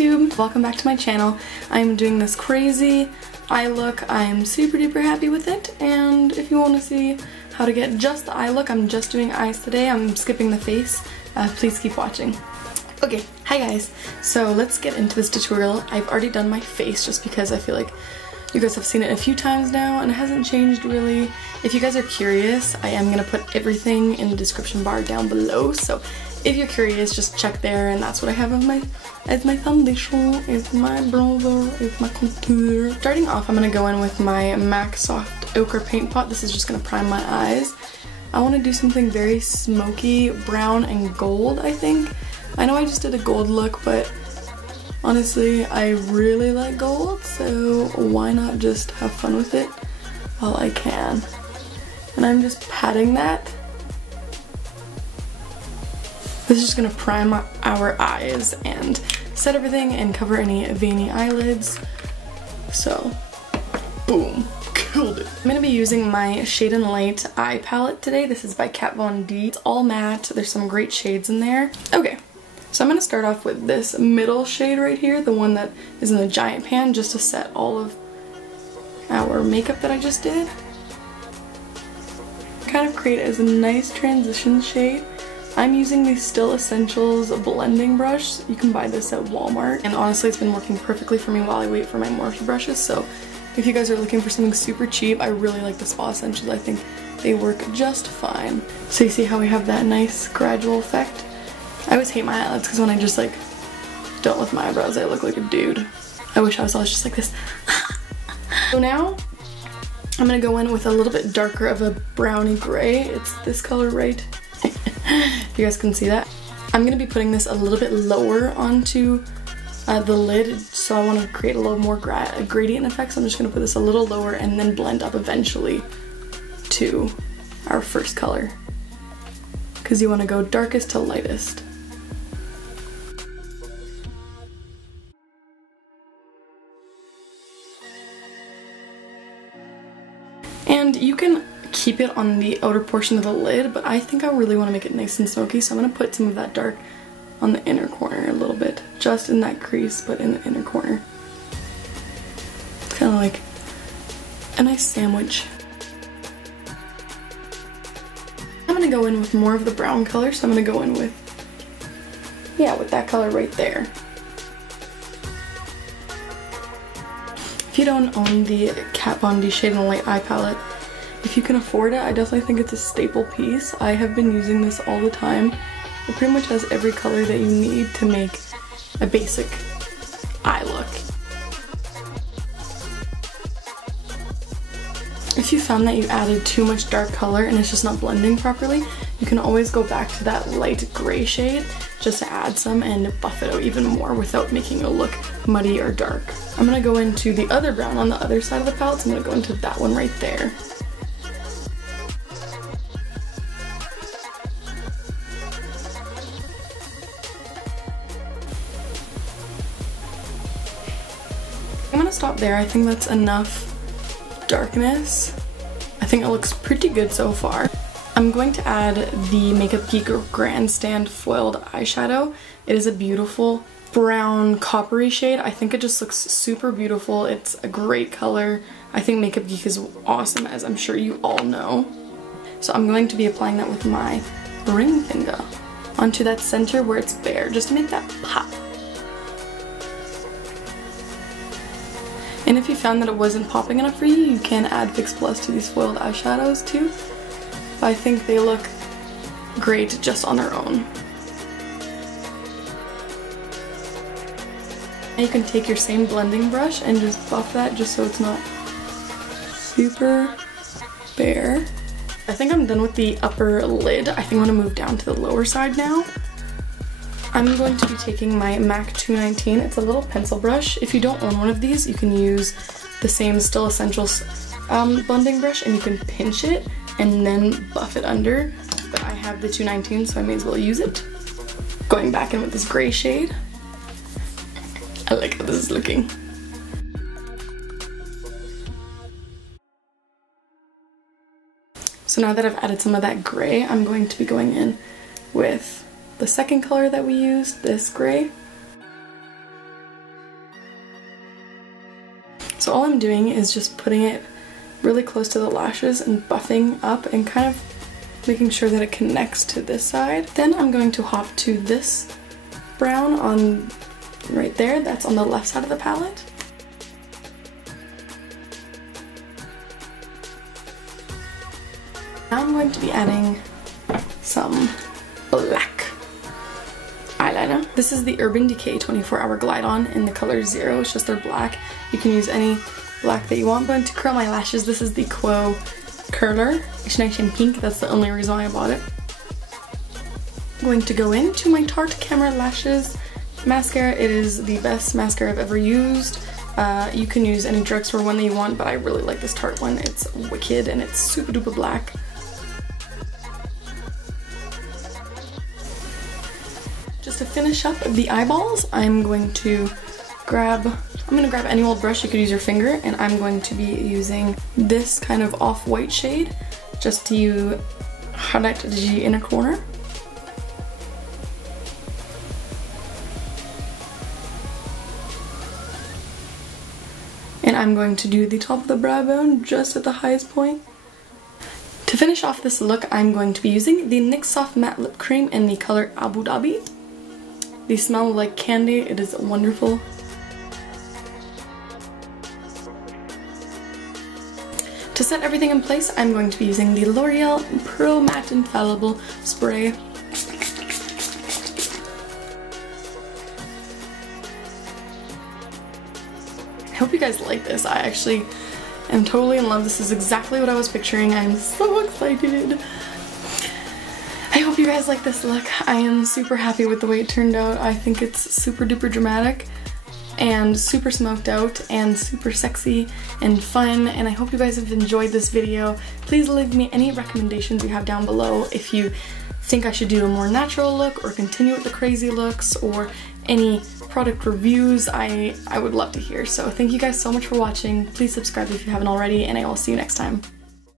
YouTube! Welcome back to my channel. I'm doing this crazy eye look. I'm super duper happy with it, and if you want to see how to get just the eye look, I'm just doing eyes today. I'm skipping the face. Please keep watching. Okay, hi guys. So let's get into this tutorial. I've already done my face just because I feel like you guys have seen it a few times now and it hasn't changed really. If you guys are curious, I am going to put everything in the description bar down below, so if you're curious, just check there, and that's what I have as my foundation, is my bronzer, is my contour. Starting off, I'm going to go in with my MAC Soft Ochre Paint Pot. This is just going to prime my eyes. I want to do something very smoky, brown, and gold, I think. I know I just did a gold look, but honestly, I really like gold, so why not just have fun with it while I can. And I'm just patting that. This is just going to prime our eyes and set everything and cover any veiny eyelids. So, boom, killed it. I'm going to be using my Shade and Light eye palette today. This is by KatVonD. It's all matte. There's some great shades in there. Okay, so I'm going to start off with this middle shade right here, the one that is in the giant pan, just to set all of our makeup that I just did. Kind of create as a nice transition shade. I'm using the Still Essentials blending brush. You can buy this at Walmart, and honestly it's been working perfectly for me while I wait for my Morphe brushes, so if you guys are looking for something super cheap, I really like the Spa Essentials. I think they work just fine. So you see how we have that nice gradual effect? I always hate my eyelids because when I just like don't lift my eyebrows, I look like a dude. I wish I was always just like this. So now I'm gonna go in with a little bit darker of a brownie gray. It's this color right. If you guys can see that. I'm going to be putting this a little bit lower onto the lid, so I want to create a little more gradient effect, so I'm just going to put this a little lower and then blend up eventually to our first color. Because you want to go darkest to lightest. And you can keep it on the outer portion of the lid, but I think I really want to make it nice and smoky, so I'm going to put some of that dark on the inner corner a little bit, just in that crease, but in the inner corner. It's kind of like a nice sandwich. I'm going to go in with more of the brown color, so I'm going to go in with, yeah, with that color right there. If you don't own the KatVonD Shade and Light eye palette, if you can afford it, I definitely think it's a staple piece. I have been using this all the time. It pretty much has every color that you need to make a basic eye look. If you found that you added too much dark color and it's just not blending properly, you can always go back to that light gray shade just to add some and buff it out even more without making it look muddy or dark. I'm going to go into the other brown on the other side of the palette, so I'm going to go into that one right there. I'm gonna stop there. I think that's enough darkness. I think it looks pretty good so far. I'm going to add the MakeupGeek Grandstand foiled eyeshadow. It is a beautiful brown coppery shade. I think it just looks super beautiful. It's a great color. I think MakeupGeek is awesome, as I'm sure you all know. So I'm going to be applying that with my ring finger onto that center where it's bare, just to make that pop. And if you found that it wasn't popping enough for you, you can add Fix Plus to these foiled eyeshadows too. But I think they look great just on their own. And you can take your same blending brush and just buff that just so it's not super bare. I think I'm done with the upper lid. I think I'm gonna move down to the lower side now. I'm going to be taking my MAC 219. It's a little pencil brush. If you don't own one of these, you can use the same Still Essentials blending brush, and you can pinch it and then buff it under. But I have the 219, so I may as well use it. Going back in with this gray shade. I like how this is looking. So now that I've added some of that gray, I'm going to be going in with the second color that we used, this gray. So all I'm doing is just putting it really close to the lashes and buffing up and kind of making sure that it connects to this side. Then I'm going to hop to this brown on right there, that's on the left side of the palette. Now I'm going to be adding some black eyeliner. This is the Urban Decay 24-Hour Glide On in the color 0. It's just their black. You can use any black that you want. I'm going to curl my lashes. This is the Quo curler. It's nice and pink. That's the only reason why I bought it. I'm going to go into my Tarte Camera Lashes mascara. It is the best mascara I've ever used. You can use any drugstore one that you want, but I really like this Tarte one. It's wicked and it's super duper black. Just to finish up the eyeballs, I'm going to grab any old brush. You could use your finger, and I'm going to be using this kind of off-white shade just to highlight the inner corner. And I'm going to do the top of the brow bone just at the highest point. To finish off this look, I'm going to be using the NYX Soft Matte Lip Cream in the color Abu Dhabi. These smell like candy. It is wonderful. To set everything in place, I'm going to be using the L'Oreal Pro Matte Infallible Spray. I hope you guys like this. I actually am totally in love. This is exactly what I was picturing. I'm so excited. I hope you guys like this look. I am super happy with the way it turned out. I think it's super duper dramatic and super smoked out and super sexy and fun, and I hope you guys have enjoyed this video. Please leave me any recommendations you have down below if you think I should do a more natural look or continue with the crazy looks, or any product reviews. I would love to hear. So thank you guys so much for watching. Please subscribe if you haven't already, and I will see you next time.